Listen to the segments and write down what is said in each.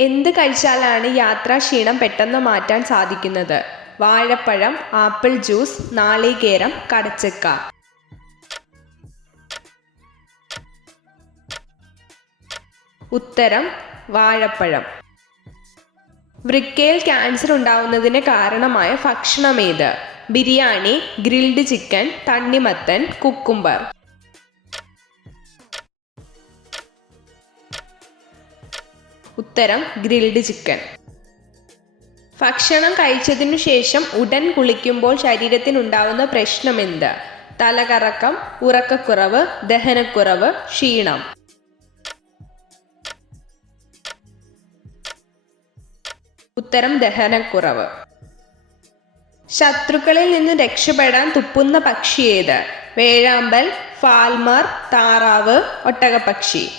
എന്ത് കഴിച്ചാലാണ് യാത്രാക്ഷീണം പെട്ടെന്ന് മാറ്റാൻ സാധിക്കുന്നത്? വാഴപ്പഴം, ആപ്പിൾ ജ്യൂസ്, നാളികേരം, കടച്ചക്ക. ഉത്തരം വാഴപ്പഴം. വൃക്കയിൽ ക്യാൻസർ ഉണ്ടാവുന്നതിന് കാരണമായ ഭക്ഷണമേത്? ബിരിയാണി, ഗ്രിൽഡ് ചിക്കൻ, തണ്ണിമത്തൻ, കുക്കുംബർ. ഉത്തരം ഗ്രിൽഡ് ചിക്കൻ. ഭക്ഷണം കഴിച്ചതിനു ശേഷം ഉടൻ കുളിക്കുമ്പോൾ ശരീരത്തിനുണ്ടാവുന്ന പ്രശ്നമെന്ത്? തലകറക്കം, ഉറക്കക്കുറവ്, ദഹനക്കുറവ്, ക്ഷീണം. ഉത്തരം ദഹനക്കുറവ്. ശത്രുക്കളിൽ നിന്ന് രക്ഷപ്പെടാൻ തുപ്പുന്ന പക്ഷി ഏത്? വേഴാമ്പൽ, ഫാൽമർ, താറാവ്, ഒട്ടകപ്പക്ഷി.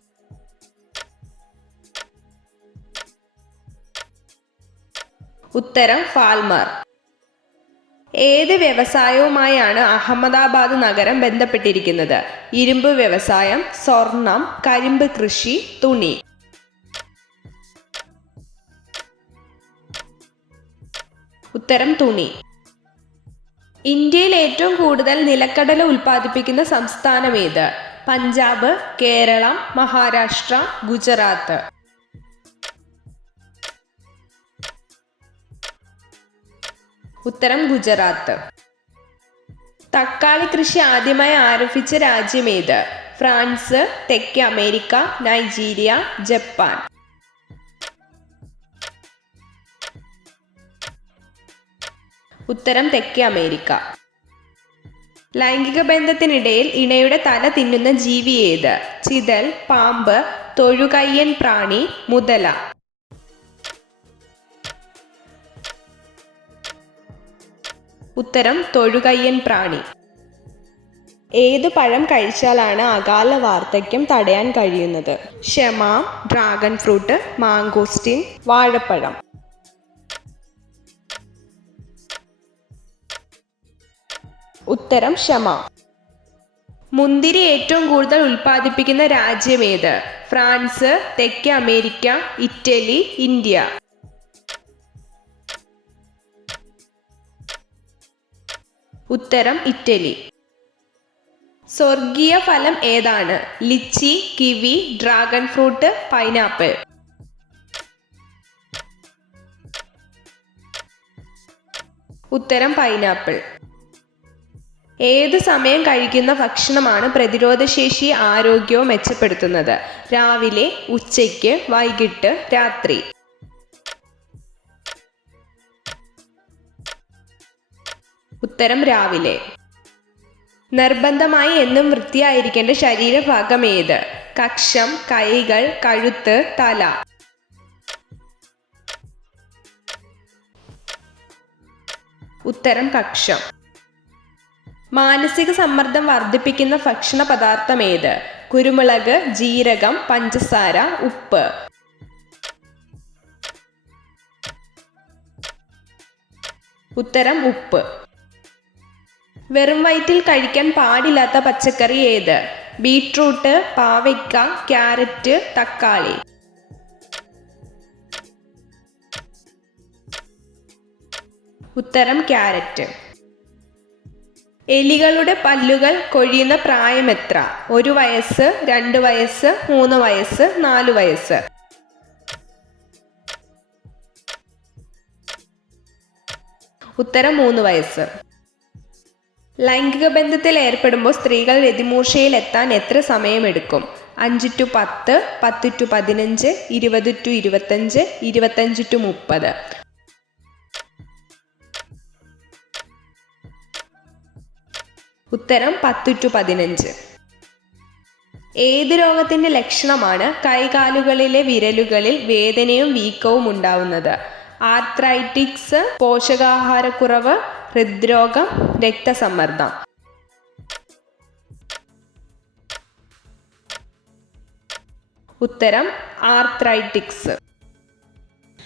ഉത്തരം ഫാൽമർ. ഏത് വ്യവസായവുമായാണ് അഹമ്മദാബാദ് നഗരം ബന്ധപ്പെട്ടിരിക്കുന്നത്? ഇരുമ്പ് വ്യവസായം, സ്വർണം, കരിമ്പ് കൃഷി, തുണി. ഉത്തരം തുണി. ഇന്ത്യയിൽ ഏറ്റവും കൂടുതൽ നിലക്കടല ഉൽപ്പാദിപ്പിക്കുന്ന സംസ്ഥാനം ഏത്? പഞ്ചാബ്, കേരളം, മഹാരാഷ്ട്ര, ഗുജറാത്ത്. ഉത്തരം ഗുജറാത്ത്. തക്കാളി കൃഷി ആദ്യമായി ആരംഭിച്ച രാജ്യമേത്? ഫ്രാൻസ്, തെക്കേ അമേരിക്ക, നൈജീരിയ, ജപ്പാൻ. ഉത്തരം തെക്കേ അമേരിക്ക. ലൈംഗിക ബന്ധത്തിനിടയിൽ ഇണയുടെ തല തിന്നുന്ന ജീവി ഏത്? ചിതൽ, പാമ്പ്, തൊഴുകയ്യൻ പ്രാണി, മുതല. ഉത്തരം തൊഴുകയ്യൻ പ്രാണി. ഏത് പഴം കഴിച്ചാലാണ് അകാല വാർദ്ധക്യം തടയാൻ കഴിയുന്നത്? ക്ഷമ, ഡ്രാഗൺ ഫ്രൂട്ട്, മാങ്കോസ്റ്റിൻ, വാഴപ്പഴം. ഉത്തരം ക്ഷമ. മുന്തിരി ഏറ്റവും കൂടുതൽ ഉൽപ്പാദിപ്പിക്കുന്ന രാജ്യമേത്? ഫ്രാൻസ്, തെക്കേ അമേരിക്ക, ഇറ്റലി, ഇന്ത്യ. ഉത്തരം ഇറ്റലി. സ്വർഗീയ ഫലം ഏതാണ്? Lychee, kiwi, dragon fruit, pineapple. ഉത്തരം പൈനാപ്പിൾ. ഏത് സമയം കഴിക്കുന്ന ഭക്ഷണമാണ് പ്രതിരോധശേഷി ആരോഗ്യവും മെച്ചപ്പെടുത്തുന്നത്? രാവിലെ, ഉച്ചയ്ക്ക്, വൈകിട്ട്, രാത്രി. ഉത്തരം രാവിലെ. നിർബന്ധമായി എന്നും വൃത്തിയായിരിക്കേണ്ട ശരീരഭാഗം ഏത്? കക്ഷം, കൈകൾ, കഴുത്ത്, തല. ഉത്തരം കക്ഷം. മാനസിക സമ്മർദ്ദം വർദ്ധിപ്പിക്കുന്ന ഭക്ഷണ പദാർത്ഥം ഏത്? കുരുമുളക്, ജീരകം, പഞ്ചസാര, ഉപ്പ്. ഉത്തരം ഉപ്പ്. വെറും വയറ്റിൽ കഴിക്കാൻ പാടില്ലാത്ത പച്ചക്കറി ഏത്? ബീട്രൂട്ട്, പാവയ്ക്ക, ക്യാരറ്റ്, തക്കാളി. ഉത്തരം ക്യാരറ്റ്. എലികളുടെ പല്ലുകൾ കൊഴിയുന്ന പ്രായം എത്ര? 1 വയസ്സ്, 2 വയസ്സ്, 3 വയസ്സ്, 4 വയസ്സ്. ഉത്തരം 3 വയസ്സ്. ലൈംഗിക ബന്ധത്തിൽ ഏർപ്പെടുമ്പോൾ സ്ത്രീകൾ രതിമൂർച്ചയിൽ എത്താൻ എത്ര സമയമെടുക്കും? 5 to 10, 10 to 15, 20 to 25, 25 to 30. ഉത്തരം 10 to 15. ഏത് രോഗത്തിന്റെ ലക്ഷണമാണ് കൈകാലുകളിലെ വിരലുകളിൽ വേദനയും വീക്കവും ഉണ്ടാവുന്നത്? ആർത്രൈറ്റിക്സ്, പോഷകാഹാരക്കുറവ്, ഹൃദ്രോഗം, രക്തസമ്മർദ്ദം. ഉത്തരം ആർത്രൈറ്റിക്സ്.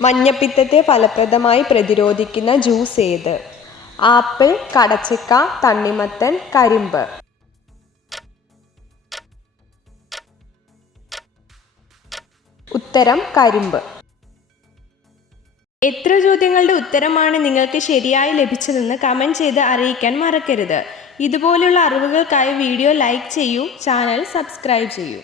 മഞ്ഞപ്പിത്തത്തെ ഫലപ്രദമായി പ്രതിരോധിക്കുന്ന ജ്യൂസ് ഏത്? ആപ്പിൾ, കടച്ചക്ക, തണ്ണിമത്തൻ, കരിമ്പ്. ഉത്തരം കരിമ്പ്. എത്ര ചോദ്യങ്ങളുടെ ഉത്തരമാണ് നിങ്ങൾക്ക് ശരിയായി ലഭിച്ചതെന്ന് കമൻറ്റ് ചെയ്ത് അറിയിക്കാൻ മറക്കരുത്. ഇതുപോലുള്ള അറിവുകൾക്കായി വീഡിയോ ലൈക്ക് ചെയ്യൂ, ചാനൽ സബ്സ്ക്രൈബ് ചെയ്യൂ.